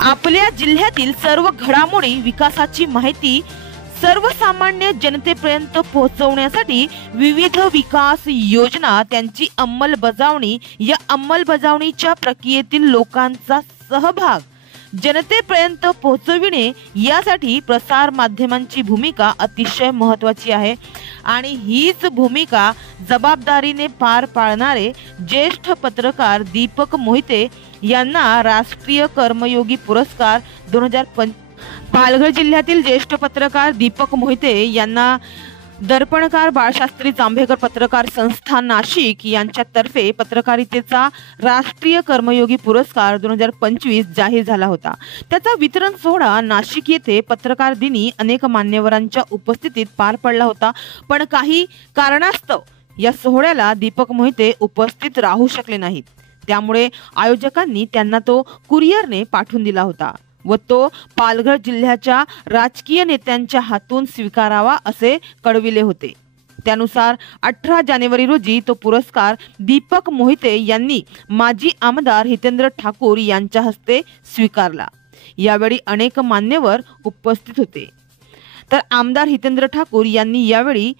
आपल्या जिल्ह्यातील सर्व घडामोडी विकासाची माहिती सर्वसामान्य जनतेपर्यंत पोहोचवण्यासाठी विविध विकास योजना त्यांची अंमलबजावणी या अंमलबजावणीच्या प्रक्रियेतील लोकांचा सहभाग जनतेपर्यंत पोहोचविणे यासाठी प्रसार माध्यमांची भूमिका अतिशय महत्त्वाची आहे आणि हीच भूमिका जबाबदारीने पार पाडणारे ज्येष्ठ पत्रकार दीपक मोहिते यांना राष्ट्रीय कर्मयोगी पुरस्कार 2005 पालघर जिल्ह्यातील ज्येष्ठ पत्रकार दीपक मोहिते यांना दर्पणकार बाळशास्त्री जांभेकर पत्रकार संस्था नाशिक यांच्यातर्फे पत्रकारितेचा राष्ट्रीय कर्मयोगी पुरस्कार 2025 जाहीर झाला होता। त्याचा वितरण सोहळा नाशिक येथे पत्रकार दिनी अनेक मान्यवरांच्या उपस्थितीत पार पडला होता, पण काही कारणास्तव या सोहळ्याला दीपक मोहिते उपस्थित राहू शकले नाहीत। त्यामुळे आयोजकांनी त्यांना तो कुरिअरने पाठवून दिला होता व तो पालघर जिल्ह्याच्या राजकीय नेत्यांच्या हातून स्वीकारावा असे कळविले होते। त्यानुसार 18 जानेवारी रोजी तो पुरस्कार दीपक मोहिते यांनी माजी आमदार हितेंद्र ठाकूर यांच्या हस्ते स्वीकारला। यावेळी अनेक मान्यवर उपस्थित होते। तर आमदार हितेंद्र ठाकूर यांनी यावेळी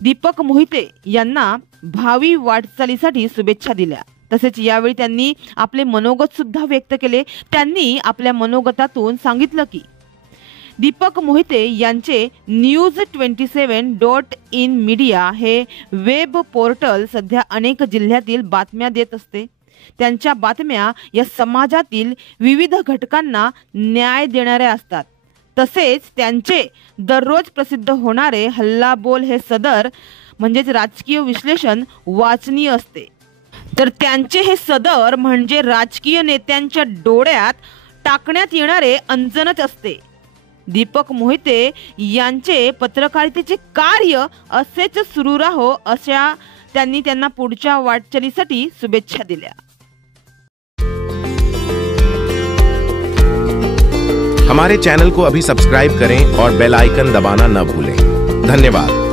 दीपक मोहिते यांना भावी वाटचालीसाठी शुभेच्छा दिल्या। तसेच यावेळी त्यांनी आपले मनोगत सुद्धा व्यक्त केले। त्यांनी आपल्या मनोगतातून सांगितलं की दीपक मोहिते यांचे news27.in मीडिया हे वेब पोर्टल सध्या अनेक जिल्ह्यातील बातम्या देत असते। त्यांच्या बातम्या या समाजातील विविध घटकांना न्याय देणाऱ्या असतात। तसेच त्यांचे दररोज प्रसिद्ध होणारे हल्लाबोल हे सदर म्हणजेच राजकीय विश्लेषण वाचनीय असते। तर त्यांचे हे सदर म्हणजे राजकीय नेत्यांच्या डोळ्यात टाकण्यात येणारे अंजनच असते। दीपक मोहिते यांचे पत्रकारितेचे कार्य असेच सुरू राहो अशा त्यांनी त्यांना पुढच्या वाटचालीसाठी शुभेच्छा दिल्या। हमारे चैनल को अभी सब्सक्राइब करें और बेल आइकन दबाना न भूलें। धन्यवाद।